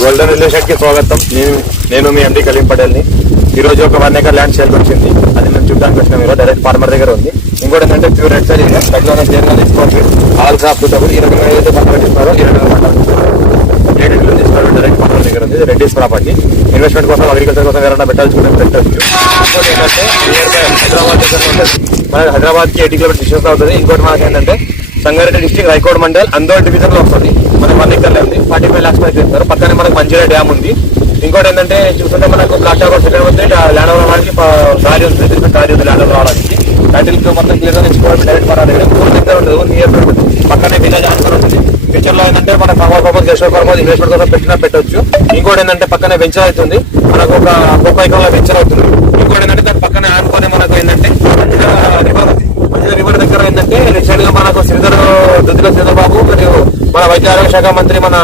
Golden reel estate కి స్వాగతం. నేను మీ ఎండి కలీం పటేల్ ని. ఈ రోజు ఒక 1 acre ల్యాండ్ సేల్ వచ్చింది. అది మేము చూడడానికి వచ్చినాం. మీరు డైరెక్ట్ ఫార్మర్ దగ్గర ఉంది. ఇంకోటి ఏంటంటే ప్యూర్ రెడ్ సైడ్ ఏరియా, తగ్గిన జేర్గా తీసుకోవచ్చు. All crop suitable. ఈ రకంగా ఏదైతే పంట పెట్టిస్తున్నారో 20 పంటలు 7 ఇంట్లో తీసుకోవాలి. డైరెక్ట్ ఫార్మర్ దగ్గర ఉంది. రెడ్డిస్ ప్రాపర్టీ. ఇన్వెస్ట్మెంట్ కోసం, అగ్రికల్చర్ కోసం ఎవరైనా పెట్టాల్సుకుంటే పెట్టచ్చు. ఇంకోటి ఏంటంటే నియర్ బై హైదరాబాద్ దగ్గర ఉంటుంది. మనకి హైదరాబాద్ కి 80 కిలోమీటర్ డిస్టెన్స్ అవుతుంది. ఇంకోటి మనకి ఏంటంటే సంగారెడ్డి డిస్ట్రిక్ట్ రాయకోడ్ మండల్ అందోల్ డివిజన్ లో వస్తుంది. మనకి 1 acre ఉంది. 45 lakhs పైకి చేస్తారు. పక్కనే మనకు మంచిర్యాల డ్యామ్ ఉంది. ఇంకోటి ఏంటంటే చూస్తుంటే మనకు ఫ్లాట్ టవర్ సెకండ్ ఉంది. ల్యాండ్ రావడానికి దారి ఉంది. దారి ఉంది ల్యాండ్ రావడానికి. టైటిల్ మొత్తం క్లియర్ గా తెచ్చుకోవాలి. డైరెక్ట్ మన దగ్గర ఉండదు. నియర్ పక్కనే విలేజ్ ఆన్సర్ ఉంటుంది. ఫ్యూచర్ లో ఏంటంటే మన farmer purpose, guest purpose, investment కోసం పెట్టొచ్చు. ఇంకోటి ఏంటంటే పక్కనే వెంచర్ అవుతుంది. మనకు ఒక 30 acres వెంచర్ అవుతుంది. ఇంకోటి ఏంటంటే దాని పక్కనే ఆనుకొని మనకు ఏంటంటే రివర్ దగ్గర ఏంటంటే రీసెంట్ గా మనకు దుద్దిల శ్రీధర్ బాబు మరియు మన వైద్య ఆరోగ్య శాఖ మంత్రి మన